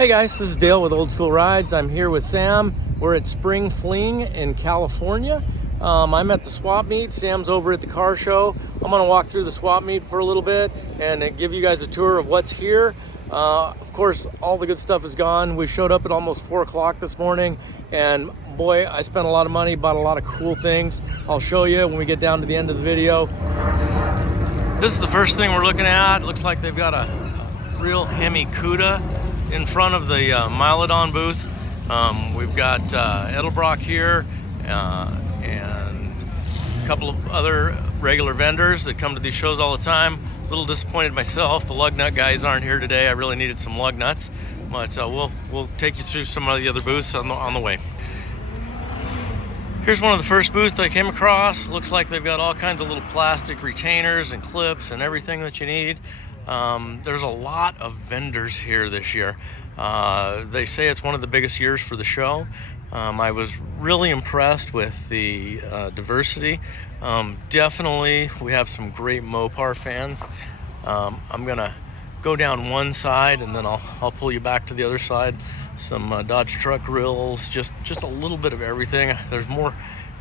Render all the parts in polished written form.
Hey guys, this is Dale with Old School Rides. I'm here with Sam. We're at Spring Fling in California. I'm at the swap meet. Sam's over at the car show. I'm gonna walk through the swap meet for a little bit and give you guys a tour of what's here. Of course, all the good stuff is gone. We showed up at almost 4 o'clock this morning, and boy, I spent a lot of money, bought a lot of cool things. I'll show you when we get down to the end of the video. This is the first thing we're looking at. It looks like they've got a real Barracuda in front of the Milodon booth. We've got Edelbrock here and a couple of other regular vendors that come to these shows all the time. A little disappointed myself, the lug nut guys aren't here today. I really needed some lug nuts, but we'll take you through some of the other booths on the way. Here's one of the first booths I came across. Looks like they've got all kinds of little plastic retainers and clips and everything that you need. There's a lot of vendors here this year. They say it's one of the biggest years for the show. I was really impressed with the diversity. Definitely, we have some great Mopar fans. I'm gonna go down one side and then I'll pull you back to the other side. Some Dodge truck grills, just a little bit of everything. There's more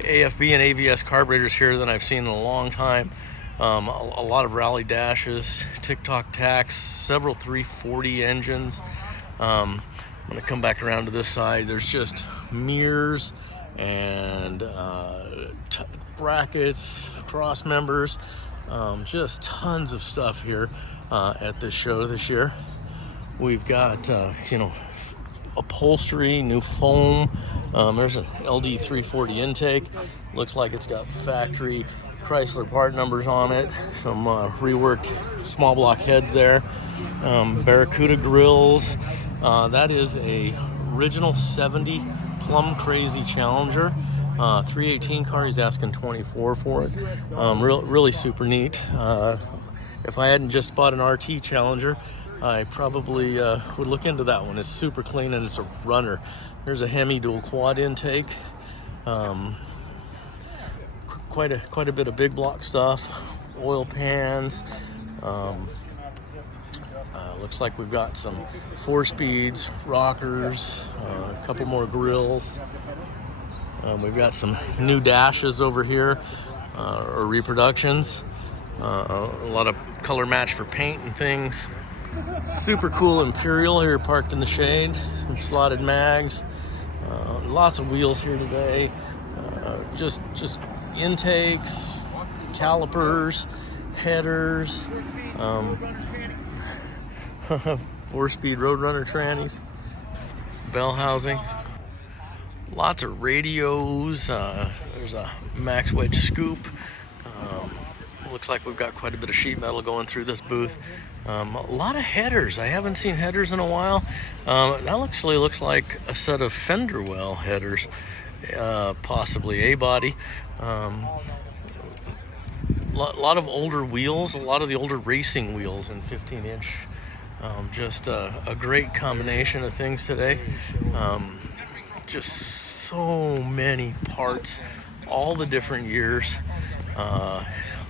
AFB and AVS carburetors here than I've seen in a long time. A lot of rally dashes, TikTok tacks, several 340 engines. I'm gonna come back around to this side. There's just mirrors and brackets, cross members, just tons of stuff here at this show this year. We've got upholstery, new foam. There's an LD 340 intake. Looks like it's got factory Chrysler part numbers on it. Some reworked small block heads there. Barracuda grills. That is a original 70 Plum Crazy Challenger. 318 car. He's asking 24 for it. Really super neat. If I hadn't just bought an RT Challenger, I probably would look into that one. It's super clean and it's a runner. There's a Hemi dual quad intake. Quite a bit of big block stuff. Oil pans. Looks like we've got some 4-speeds, rockers, a couple more grills. We've got some new dashes over here, or reproductions. A lot of color match for paint and things. Super cool Imperial here parked in the shade. Some slotted mags. Lots of wheels here today. Just intakes, calipers, headers. 4-speed Roadrunner trannies, bell housing, lots of radios. There's a Max Wedge scoop. Looks like we've got quite a bit of sheet metal going through this booth. A lot of headers. I haven't seen headers in a while. That actually looks like a set of fender well headers, possibly a body. Lot of older wheels, a lot of the older racing wheels in 15-inch. Just a great combination of things today. Just so many parts, all the different years.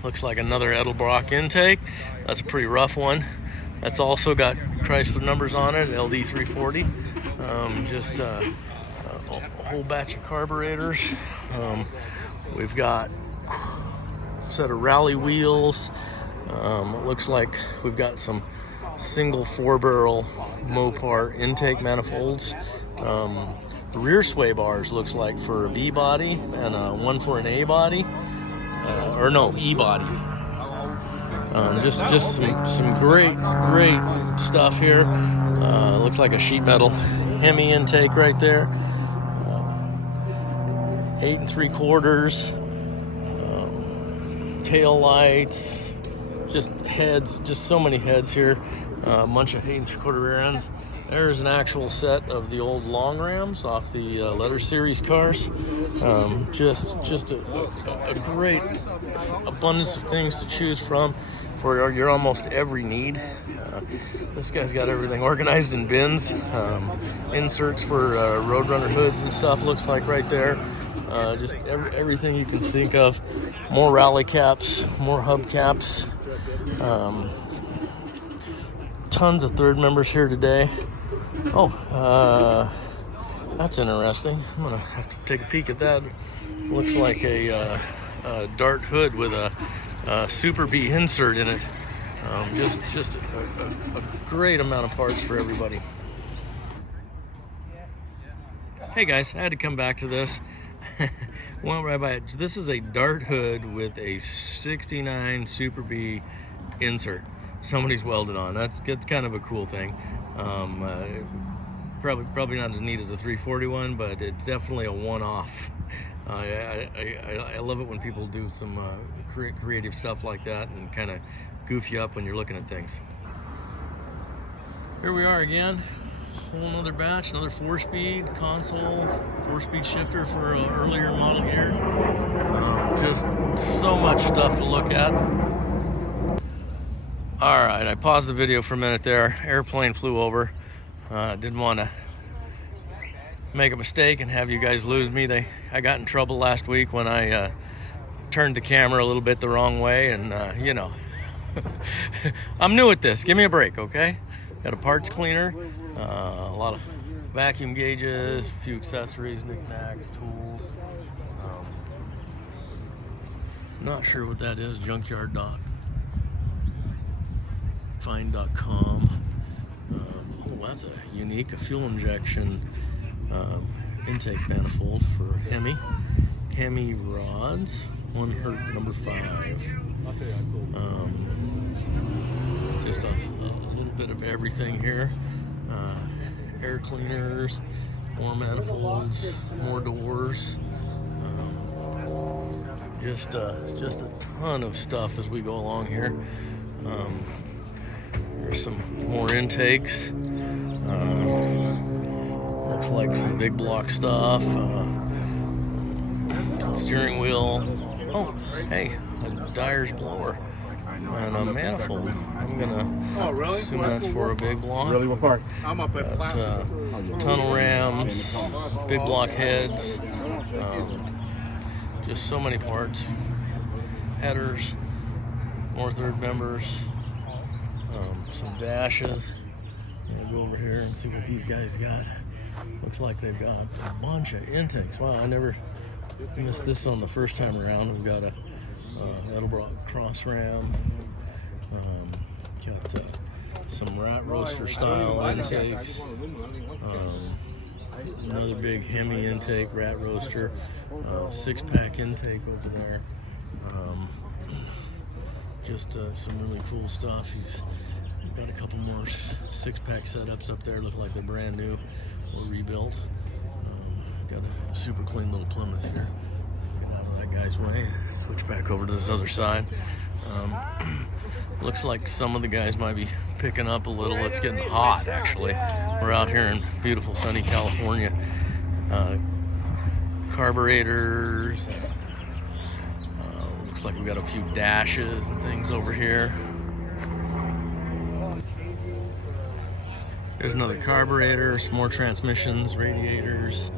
Looks like another Edelbrock intake. That's a pretty rough one. That's also got Chrysler numbers on it, LD 340. Just a whole batch of carburetors. We've got a set of rally wheels. It looks like we've got some single 4-barrel Mopar intake manifolds. The rear sway bars looks like for a B body and one for an A body, or no, E body. Just some great stuff here. Looks like a sheet metal Hemi intake right there. 8 3/4. Tail lights. Just heads. Just so many heads here. A bunch of 8 3/4 rear ends. There's an actual set of the old long rams off the letter series cars. Just a great abundance of things to choose from for your almost every need. This guy's got everything organized in bins. Inserts for Roadrunner hoods and stuff looks like right there. Just everything you can think of. More rally caps, more hub caps. Tons of third members here today. Oh, that's interesting. I'm gonna have to take a peek at that. Looks like a dart hood with a Super B insert in it. Just a great amount of parts for everybody. Hey guys, I had to come back to this. Went right by it. This is a dart hood with a 69 Super B insert. Somebody's welded on. That's kind of a cool thing. Probably not as neat as a 341, but it's definitely a one-off. I love it when people do some creative stuff like that and kind of goof you up when you're looking at things. Here we are again. Whole another batch, another 4-speed console, 4-speed shifter for an earlier model year. Just so much stuff to look at. All right, I paused the video for a minute there. Airplane flew over. Didn't want to make a mistake and have you guys lose me. I got in trouble last week when I turned the camera a little bit the wrong way, and you know, I'm new at this. Give me a break, okay? Got a parts cleaner, a lot of vacuum gauges, a few accessories, knickknacks, tools. Not sure what that is. Junkyard.find.com. Oh, that's a unique fuel injection intake manifold for Hemi rods. 1 Hurt number 5. Just a little bit of everything here. Air cleaners, more manifolds, more doors. Just a ton of stuff as we go along here. There's some more intakes. Looks like some big block stuff. Steering wheel. Oh, hey, a Dyer's blower and a manifold. I'm gonna assume that's for a big block. Really, what part? I'm up at tunnel rams, big block heads. Just so many parts. Headers, more third members, some dashes. I'll go over here and see what these guys got. Looks like they've got a bunch of intakes. Wow, I never missed this on the first time around. We've got a Edelbrock cross ram. Got some rat roaster style intakes. Another big Hemi intake, rat roaster. 6-pack intake over there. Just some really cool stuff. He's got a couple more 6-pack setups up there. Look like they're brand new or rebuilt. Got a super clean little Plymouth here. Get out of that guy's way. Switch back over to this other side. Looks like some of the guys might be picking up a little. It's getting hot, actually. We're out here in beautiful sunny California. Carburetors. Looks like we got a few dashes and things over here. There's another carburetor, some more transmissions, radiators.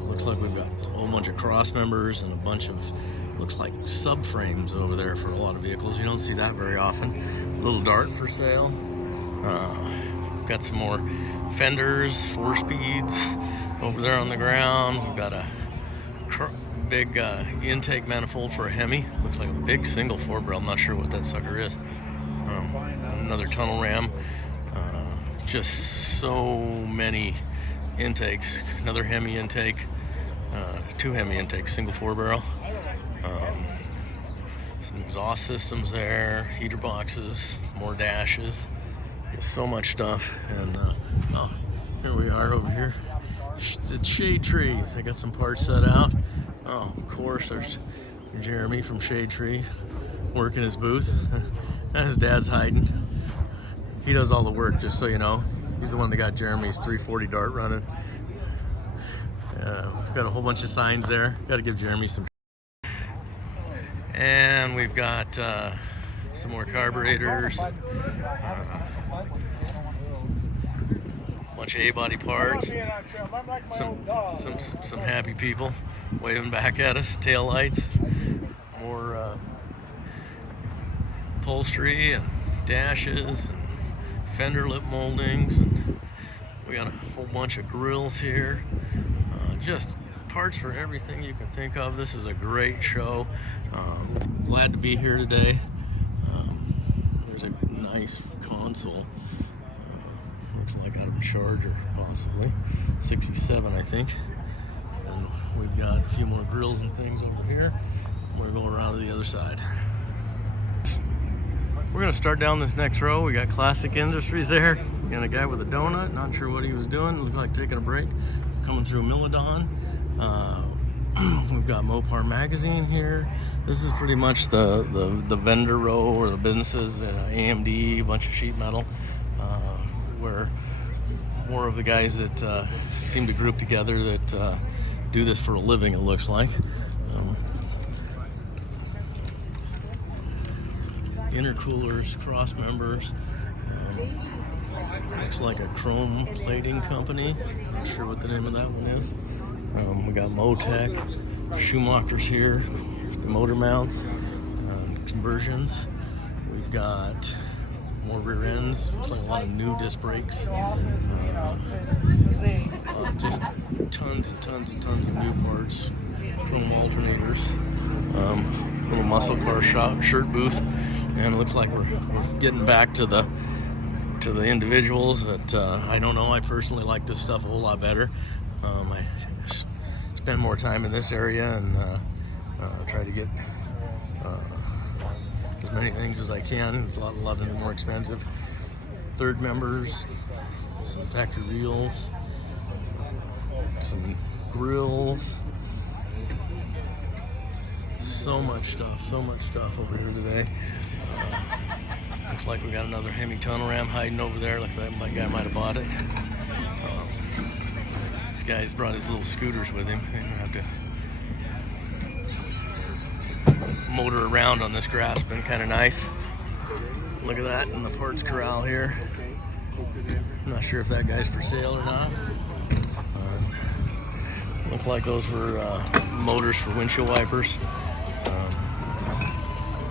Looks like we've got a whole bunch of cross members and a bunch of, looks like subframes over there for a lot of vehicles. You don't see that very often. A little dart for sale. Got some more fenders, 4 speeds over there on the ground. We've got a big intake manifold for a Hemi. Looks like a big single 4-barrel. I'm not sure what that sucker is. Another tunnel ram. Just so many intakes. Another Hemi intake. 2 Hemi intakes, single 4-barrel. Some exhaust systems there, heater boxes, more dashes. There's so much stuff. And oh, here we are over here. It's Shade Tree. They got some parts set out. Oh, of course, there's Jeremy from Shade Tree working his booth. His dad's hiding. He does all the work, just so you know. He's the one that got Jeremy's 340 dart running. We've got a whole bunch of signs there. Got to give Jeremy some. And we've got some more carburetors. Bunch of A-body parts. Some happy people waving back at us. Tail lights. More upholstery and dashes. And fender lip moldings and We got a whole bunch of grills here. Just parts for everything you can think of. This is a great show. Glad to be here today. There's a nice console. Looks like out of a Charger, possibly. 67, I think. And we've got a few more grills and things over here. We're going to go around to the other side. We're going to start down this next row. We got Classic Industries there. And a guy with a donut. Not sure what he was doing. Looked like taking a break. Coming through Milodon. We've got Mopar Magazine here. This is pretty much the vendor row, or the businesses. AMD, a bunch of sheet metal. Where more of the guys that seem to group together that do this for a living, it looks like. Intercoolers, cross members. Looks like a chrome plating company. Not sure what the name of that one is. We got Motec, Schumacher's here, the motor mounts, conversions. We've got more rear ends. Looks like a lot of new disc brakes. Just tons and tons and tons of new parts. Chrome alternators. Little muscle car shop, shirt booth, and it looks like we're getting back to the individuals that I don't know. I personally like this stuff a whole lot better. I spend more time in this area and try to get as many things as I can. It's a lot of them more expensive. Third members, some factory wheels, some grills. So much stuff over here today. Looks like we got another Hemi tunnel ram hiding over there. Looks like my guy might have bought it. This guy's brought his little scooters with him. He's gonna have to motor around on this grass. Been kind of nice. Look at that in the parts corral here. I'm not sure if that guy's for sale or not. Look like those were motors for windshield wipers.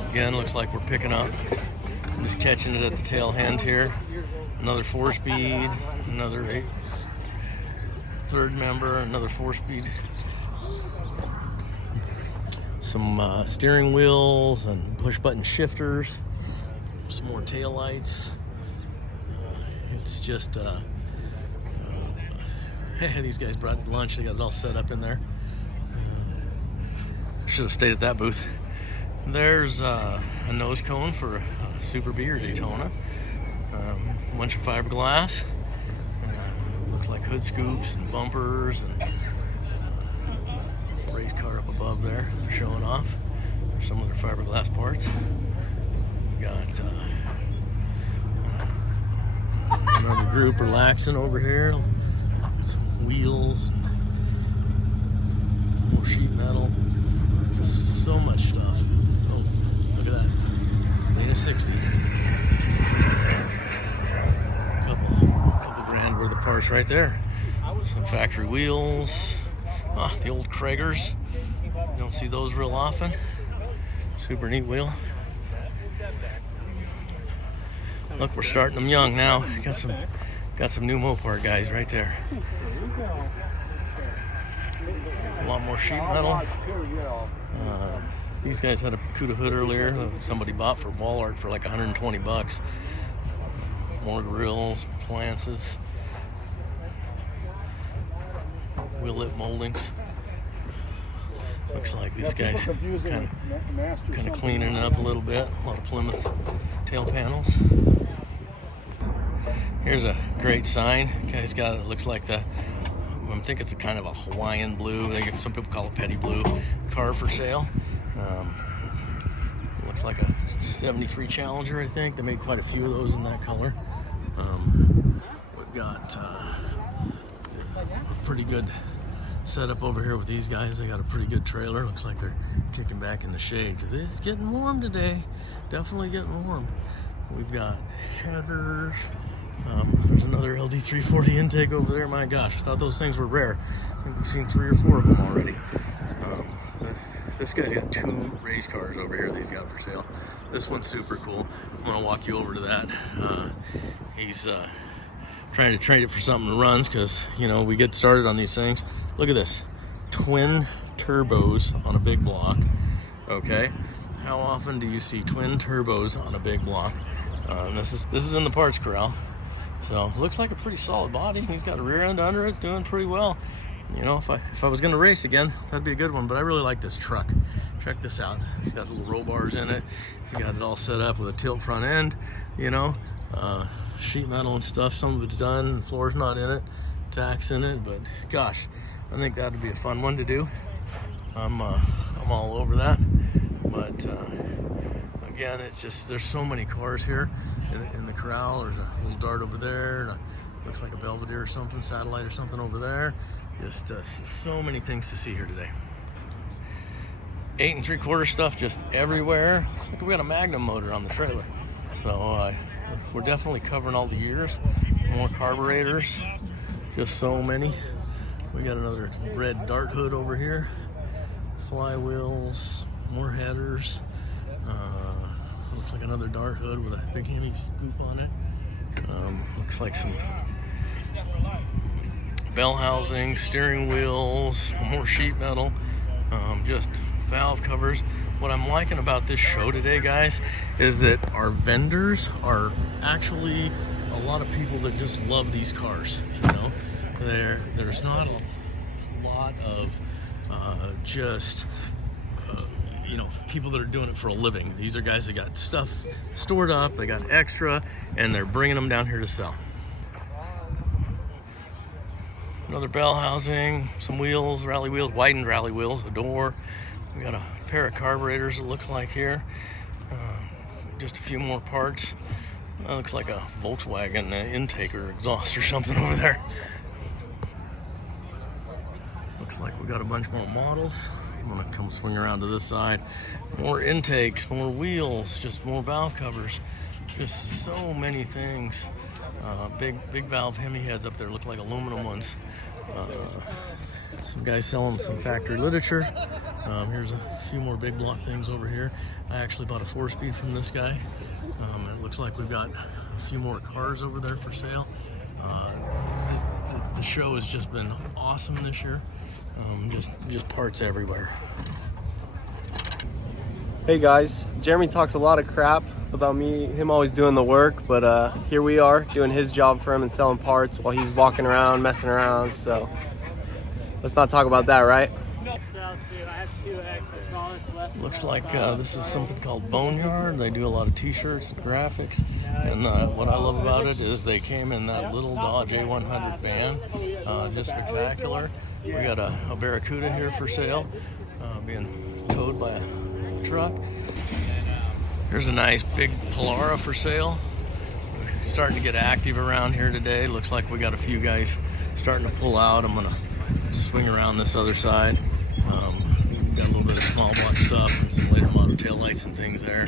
Again, looks like we're picking up. Just catching it at the tail end here. Another 4-speed, another 8. Third member, another 4-speed. Some steering wheels and push button shifters. Some more tail lights. It's just these guys brought lunch. They got it all set up in there. Should have stayed at that booth. There's a nose cone for a Super B or Daytona. A bunch of fiberglass. Looks like hood scoops and bumpers and race car up above there. They're showing off some of their fiberglass parts. We got another group relaxing over here. Got some wheels, more sheet metal. Just so much stuff. Oh, look at that. Lane 60. Couple grand worth of parts right there. Some factory wheels. The old Kragers. Don't see those real often. Super neat wheel. Look, we're starting them young now. Got some new Mopar guys right there. A lot more sheet metal. These guys had a Barracuda hood earlier. Somebody bought for wall art for like 120 bucks. More grills, appliances, wheel lip moldings. Looks like these guys kind of cleaning it up a little bit. A lot of Plymouth tail panels. Here's a great sign. Guy's got it. Looks like I think it's a kind of a Hawaiian blue. Some people call it petty blue. Car for sale. Looks like a 73 Challenger, I think. They made quite a few of those in that color. We've got a pretty good setup over here with these guys. They got a pretty good trailer. Looks like they're kicking back in the shade. It's getting warm today. Definitely getting warm. We've got headers. There's another LD340 intake over there. My gosh, I thought those things were rare. I think we've seen 3 or 4 of them already. This guy's got 2 race cars over here that he's got for sale. This one's super cool. I'm gonna walk you over to that. He's trying to trade it for something that runs, because, you know, we get started on these things. Look at this. Twin turbos on a big block. Okay. How often do you see twin turbos on a big block? And this is in the parts corral. So looks like a pretty solid body. He's got a rear end under it, doing pretty well. You know, if I was going to race again, that'd be a good one. But I really like this truck. Check this out. It's got little roll bars in it. You got it all set up with a tilt front end. You know, sheet metal and stuff. Some of it's done. The floor's not in it. Tacks in it. But gosh, I think that'd be a fun one to do. I'm all over that. But again, it's just, there's so many cars here in the corral. There's a little Dart over there, and looks like a Belvedere or something, Satellite or something over there. Just so many things to see here today. 8 3/4 stuff just everywhere. Looks like we got a Magnum motor on the trailer. So we're definitely covering all the years. More carburetors, just so many. We got another red Dart hood over here. Flywheels, more headers. Looks like another Dart hood with a big Hemi scoop on it. Looks like some bell housing, steering wheels, more sheet metal, just valve covers. What I'm liking about this show today, guys, is that our vendors are actually a lot of people that just love these cars. You know, there's not a lot of you know, people that are doing it for a living. These are guys that got stuff stored up, they got extra, and they're bringing them down here to sell. Another bell housing, some wheels, rally wheels, widened rally wheels, a door. We got a pair of carburetors, it looks like here. Just a few more parts. That looks like a Volkswagen intake or exhaust or something over there. Looks like we got a bunch more models. I'm gonna come swing around to this side. More intakes, more wheels, just more valve covers. Just so many things. Big valve Hemi heads up there look like aluminum ones. Some guys selling some factory literature. Here's a few more big block things over here. I actually bought a 4-speed from this guy. It looks like we've got a few more cars over there for sale. The show has just been awesome this year. Just parts everywhere. Hey guys, Jeremy talks a lot of crap about him always doing the work, but here we are doing his job for him and selling parts while he's walking around, messing around. So let's not talk about that, right? Looks like this is something called Boneyard. They do a lot of t-shirts and graphics, and what I love about it is they came in that little Dodge A100 van, just spectacular. We got a Barracuda here for sale, being towed by a truck. Here's a nice big Polara for sale. We're starting to get active around here today. Looks like we got a few guys starting to pull out. I'm gonna swing around this other side. Got a little bit of small block stuff and some later model taillights and things there.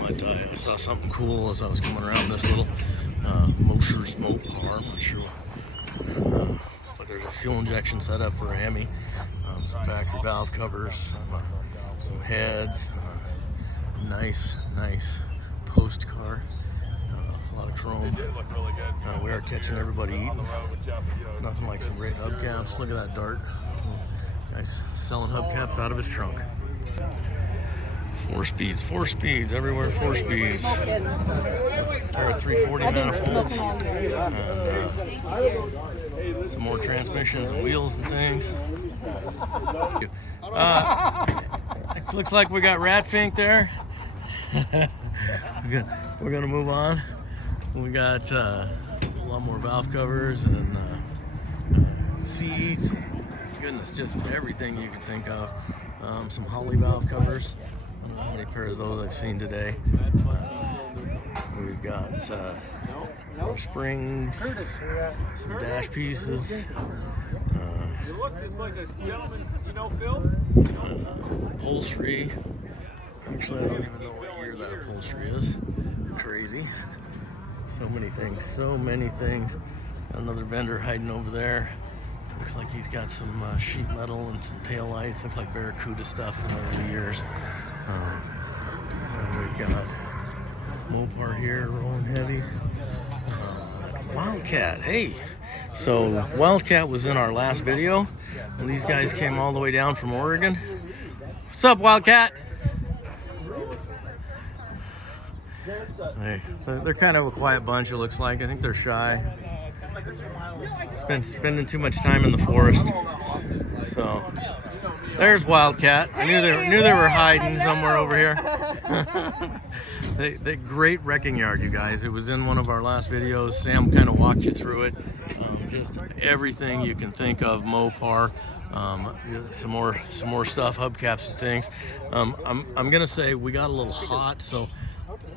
But I saw something cool as I was coming around this little Mosher's Mopar. I'm not sure. But there's a fuel injection setup for a Hemi. Some factory valve covers, some heads. Nice post car. A lot of chrome. We are catching everybody eating. Nothing like some great hubcaps. Look at that Dart. Guys selling hubcaps out of his trunk. 4 speeds, everywhere 4 speeds. Pair of 340 manifolds. Some more transmissions and wheels and things. It looks like we got Ratfink there. We're gonna move on. We got a lot more valve covers and seats. Goodness, just everything you could think of. Some Holly valve covers. I don't know how many pairs of those I've seen today. We've got more springs, some dash pieces. You look just like a gentleman, you know, Phil? Upholstery. Actually, I don't even know what year that upholstery is. Crazy. So many things. Another vendor hiding over there. Looks like he's got some sheet metal and some tail lights. Looks like Barracuda stuff from over the years. And we've got Mopar here, rolling heavy. Wildcat, hey. So Wildcat was in our last video, and these guys came all the way down from Oregon. What's up, Wildcat? Hey, they're kind of a quiet bunch, it looks like. I think they're shy. Spending too much time in the forest. So there's Wildcat. I knew they were hiding somewhere over here. They great wrecking yard, you guys. It was in one of our last videos. Sam kind of walked you through it. Just everything you can think of, Mopar. Some more stuff, hubcaps and things. I'm gonna say we got a little hot, so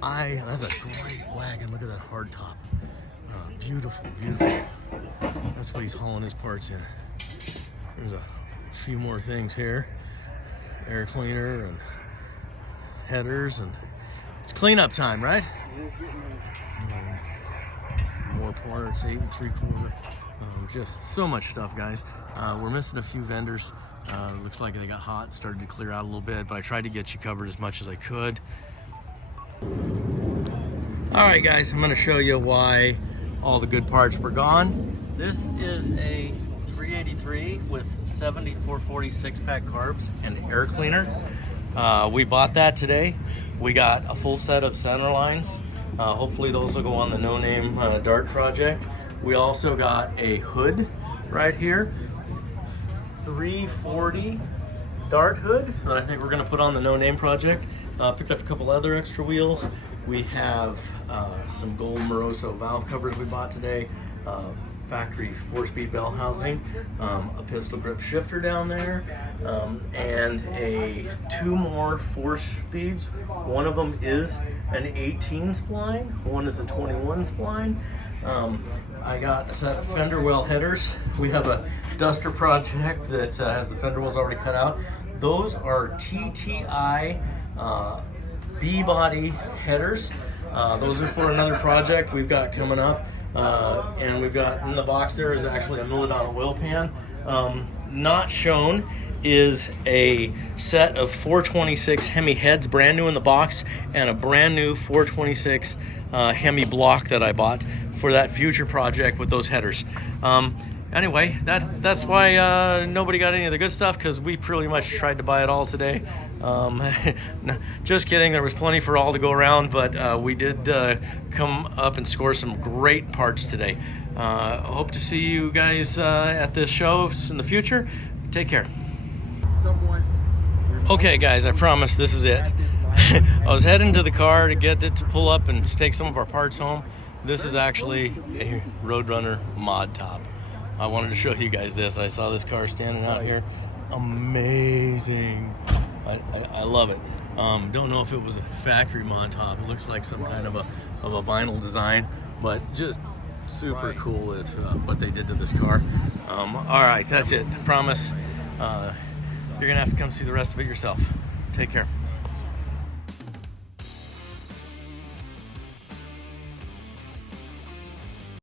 that's a great wagon. Look at that hard top. Beautiful, beautiful. That's what he's hauling his parts in. There's a few more things here. Air cleaner and headers, and it's cleanup time, right? More parts, 8 3/4. Just so much stuff, guys. We're missing a few vendors. Looks like they got hot, started to clear out a little bit, but I tried to get you covered as much as I could. All right, guys, I'm gonna show you why all the good parts were gone. This is a 383 with 7440 6-pack carbs and air cleaner. We bought that today. We got a full set of center lines. Hopefully those will go on the No Name Dart project. We also got a hood right here, 340 Dart hood that I think we're gonna put on the No Name project. Picked up a couple other extra wheels. We have some gold Moroso valve covers we bought today, factory 4-speed bell housing, a pistol grip shifter down there, and two more 4-speeds. One of them is an 18 spline, one is a 21 spline. I got a set of fender well headers. We have a Duster project that has the fender wells already cut out. Those are TTI B-body headers. Those are for another project we've got coming up. And we've got in the box there is actually a Milladonna oil pan. Not shown is a set of 426 Hemi heads, brand new in the box, and a brand new 426 Hemi block that I bought for that future project with those headers. Anyway, that's why nobody got any of the good stuff, because we pretty much tried to buy it all today. Just kidding, there was plenty for all to go around, but we did come up and score some great parts today. Hope to see you guys at this show in the future. Take care. Okay guys, I promise this is it. I was heading to the car to get it to pull up and take some of our parts home. This is actually a Roadrunner mod top. I wanted to show you guys this. I saw this car standing out here. Amazing. I love it. Don't know if it was a factory mod top. It looks like some kind of a vinyl design, but just super cool at what they did to this car. All right, that's it. I promise. You're gonna have to come see the rest of it yourself. Take care.